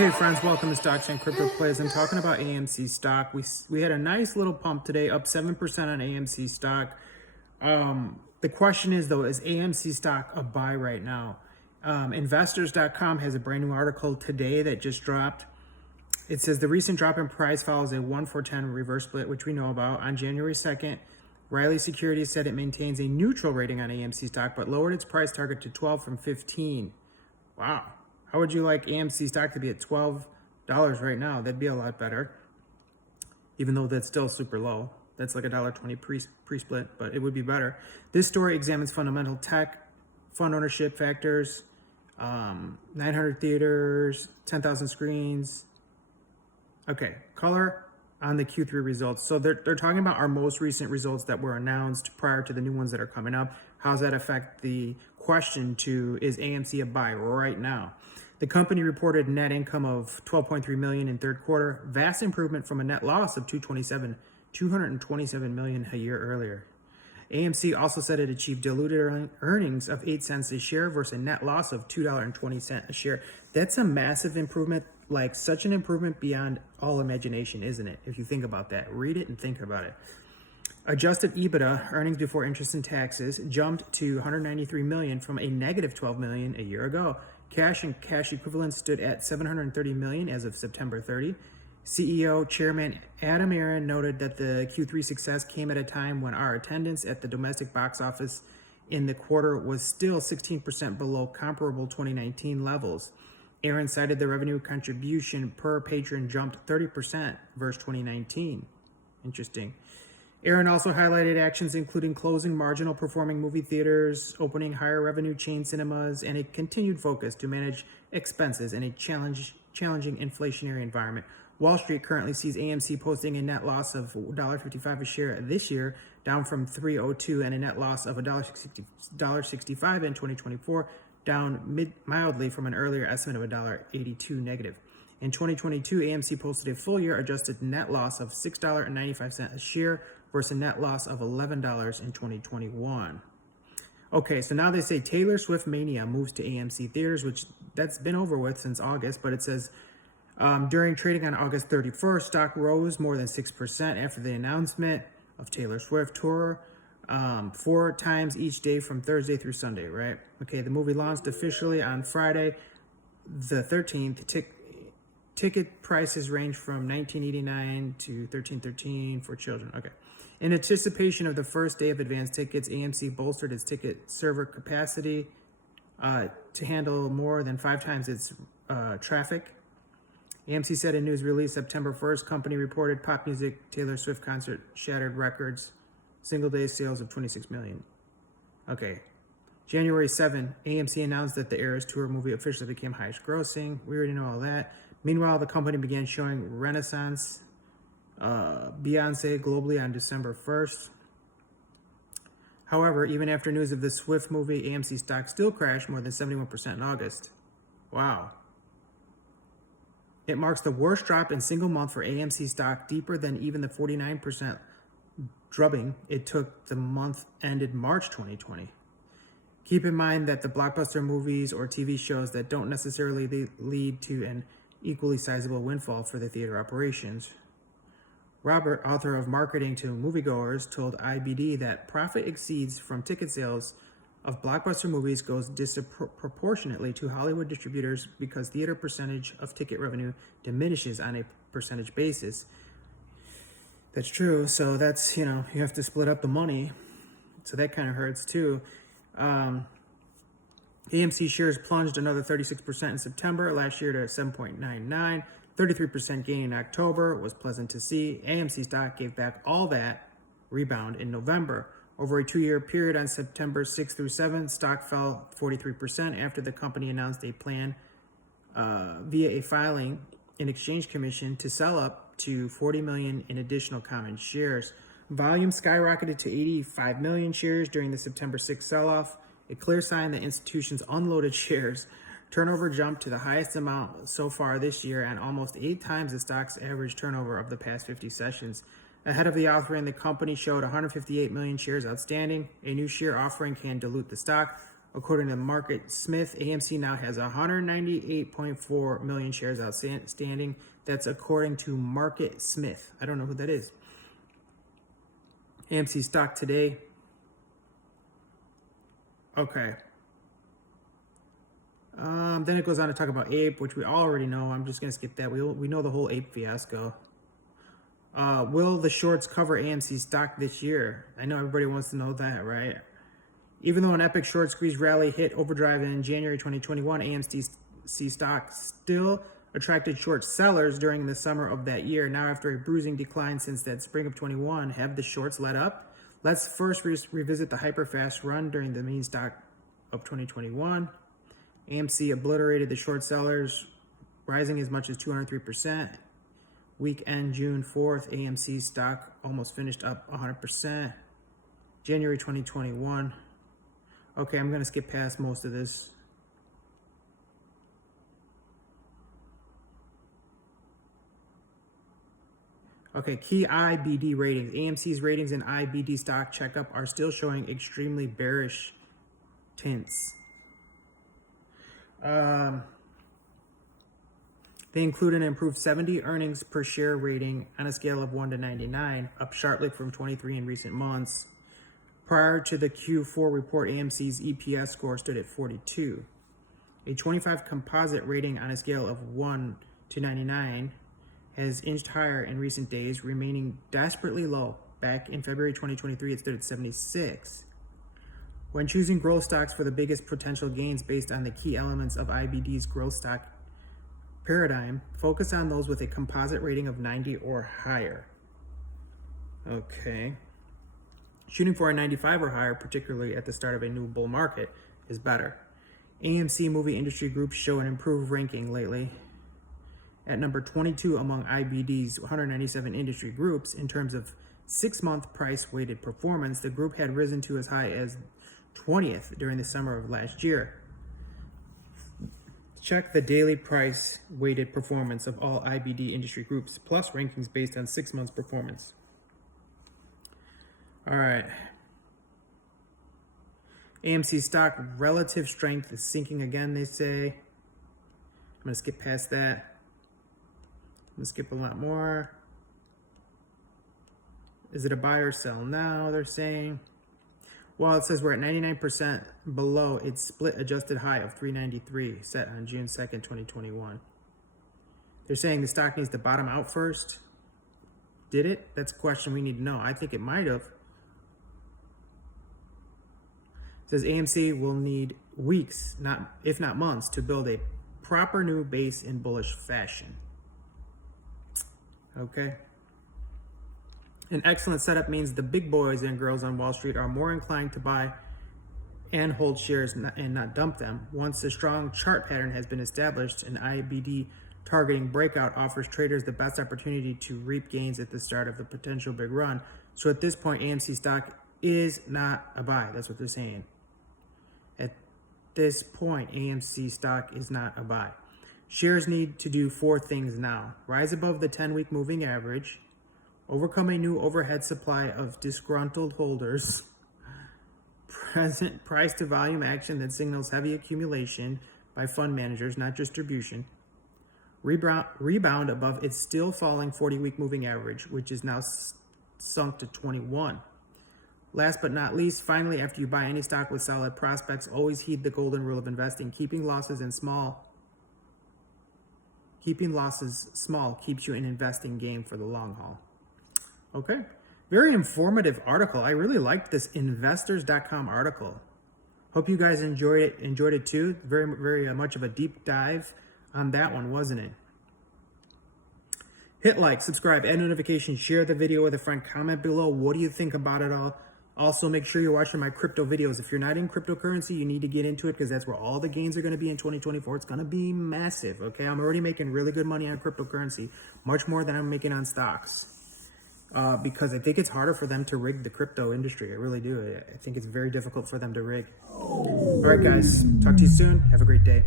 Hey friends, welcome to Stocks and Crypto Plays. I'm talking about AMC stock. We had a nice little pump today, up 7% on AMC stock. The question is though, is AMC stock a buy right now? Investors.com has a brand new article today that just dropped. It says the recent drop in price follows a 1-4-10 reverse split, which we know about. On January 2nd, Riley Securities said it maintains a neutral rating on AMC stock, but lowered its price target to 12 from 15. Wow. How would you like AMC stock to be at $12 right now? That'd be a lot better, even though that's still super low. That's like $1.20 pre-split, but it would be better. This story examines fundamental tech, fund ownership factors, 900 theaters, 10,000 screens. Okay, color on the Q3 results. So they're talking about our most recent results that were announced prior to the new ones that are coming up. How does that affect the question to, is AMC a buy right now? The company reported net income of $12.3 million in third quarter, vast improvement from a net loss of $227 million a year earlier. AMC also said it achieved diluted earnings of 8 cents a share versus a net loss of $2.20 a share. That's a massive improvement, like such an improvement beyond all imagination, isn't it? If you think about that, read it and think about it. Adjusted EBITDA, earnings before interest and taxes, jumped to $193 million from a negative $12 million a year ago. Cash and cash equivalents stood at $730 million as of September 30. CEO Chairman Adam Aron noted that the Q3 success came at a time when our attendance at the domestic box office in the quarter was still 16% below comparable 2019 levels. Aron cited the revenue contribution per patron jumped 30% versus 2019. Interesting. Aron also highlighted actions including closing marginal performing movie theaters, opening higher revenue chain cinemas, and a continued focus to manage expenses in a challenging inflationary environment. Wall Street currently sees AMC posting a net loss of $1.55 a share this year, down from $3.02, and a net loss of $1.65 in 2024, down mildly from an earlier estimate of $1.82 negative. In 2022, AMC posted a full-year adjusted net loss of $6.95 a share versus a net loss of $11 in 2021. Okay, so now they say Taylor Swift Mania moves to AMC theaters, which that's been over with since August, but it says during trading on August 31st, stock rose more than 6% after the announcement of Taylor Swift tour 4 times each day from Thursday through Sunday, right? Okay, the movie launched officially on Friday the 13th. Ticket prices range from $19.89 to $13.13 for children. Okay. In anticipation of the first day of advanced tickets, AMC bolstered its ticket server capacity to handle more than 5 times its traffic. AMC said in news release September 1st, company reported pop music Taylor Swift concert shattered records, single day sales of 26 million. Okay. January 7, AMC announced that the Eras Tour movie officially became highest grossing. We already know all that. Meanwhile, the company began showing Renaissance Beyonce globally on December 1st. However, even after news of the Swift movie, AMC stock still crashed more than 71% in August. Wow. It marks the worst drop in single month for AMC stock, deeper than even the 49% drubbing it took the month ended March 2020. Keep in mind that the blockbuster movies or TV shows that don't necessarily lead to an equally sizable windfall for the theater operations. Robert, author of Marketing to Moviegoers, told IBD that profit exceeds from ticket sales of blockbuster movies goes disproportionately to Hollywood distributors because theater percentage of ticket revenue diminishes on a percentage basis. That's true. So that's, you have to split up the money. So that kind of hurts too. AMC shares plunged another 36% in September last year to 7.99. 33% gain in October was pleasant to see. AMC stock gave back all that rebound in November. Over a 2-year period on September 6 through 7, stock fell 43% after the company announced a plan via a filing in Exchange Commission to sell up to 40 million in additional common shares. Volume skyrocketed to 85 million shares during the September 6 sell-off, a clear sign that institutions unloaded shares. Turnover jumped to the highest amount so far this year and almost 8 times the stock's average turnover of the past 50 sessions. Ahead of the offering, the company showed 158 million shares outstanding. A new share offering can dilute the stock, According to Market Smith, AMC now has 198.4 million shares outstanding. That's according to Market Smith. I don't know who that is. AMC stock today. Okay. Then it goes on to talk about Ape, which we already know. I'm just going to skip that. We know the whole Ape fiasco. Will the shorts cover AMC stock this year? I know everybody wants to know that, right? Even though an epic short squeeze rally hit overdrive in January 2021, AMC stock still attracted short sellers during the summer of that year. Now, after a bruising decline since that spring of 21, have the shorts let up? Let's first revisit the hyper-fast run during the meme stock of 2021. AMC obliterated the short sellers, rising as much as 203%. Week end June 4th, AMC stock almost finished up 100%. January 2021. Okay, I'm going to skip past most of this. Okay, key IBD ratings. AMC's ratings in IBD stock checkup are still showing extremely bearish tints. They include an improved 70 earnings per share rating on a scale of 1 to 99, up sharply from 23 in recent months. Prior to the Q4 report, AMC's EPS score stood at 42. A 25 composite rating on a scale of 1 to 99 has inched higher in recent days, remaining desperately low. Back in February 2023, it stood at 76. When choosing growth stocks for the biggest potential gains based on the key elements of IBD's growth stock paradigm, focus on those with a composite rating of 90 or higher. Okay. Shooting for a 95 or higher, particularly at the start of a new bull market, is better. AMC movie industry groups show an improved ranking lately. At number 22 among IBD's 197 industry groups, in terms of 6-month price-weighted performance, the group had risen to as high as 20th during the summer of last year. Check the daily price-weighted performance of all IBD industry groups, plus rankings based on 6 months performance. All right. AMC stock relative strength is sinking again, they say. I'm going to skip past that. I'm going to skip a lot more. Is it a buy or sell now, they're saying? Well, it says we're at 99% below its split adjusted high of 393 set on June 2nd, 2021. They're saying the stock needs to bottom out first. Did it? That's a question we need to know. I think it might have. It says AMC will need weeks, if not months, to build a proper new base in bullish fashion. Okay. An excellent setup means the big boys and girls on Wall Street are more inclined to buy and hold shares and not dump them. Once a strong chart pattern has been established, an IBD targeting breakout offers traders the best opportunity to reap gains at the start of the potential big run. So at this point, AMC stock is not a buy. That's what they're saying. At this point, AMC stock is not a buy. Shares need to do 4 things now. Rise above the 10-week moving average, overcome a new overhead supply of disgruntled holders, present price to volume action that signals heavy accumulation by fund managers, not distribution, rebound above its still falling 40-week moving average, which is now sunk to 21. Last but not least, finally, after you buy any stock with solid prospects, always heed the golden rule of investing. Keeping losses small keeps you in investing game for the long haul. Okay, very informative article. I really liked this investors.com article. Hope you guys enjoyed it too. Very, very much of a deep dive on that one, wasn't it? Hit like, subscribe, add notifications, share the video with a friend, comment below. What do you think about it all? Also, make sure you're watching my crypto videos. If you're not in cryptocurrency, you need to get into it because that's where all the gains are going to be in 2024. It's going to be massive, okay? I'm already making really good money on cryptocurrency, much more than I'm making on stocks. Because I think it's harder for them to rig the crypto industry. I really do. I think it's very difficult for them to rig. All right, guys. Talk to you soon. Have a great day.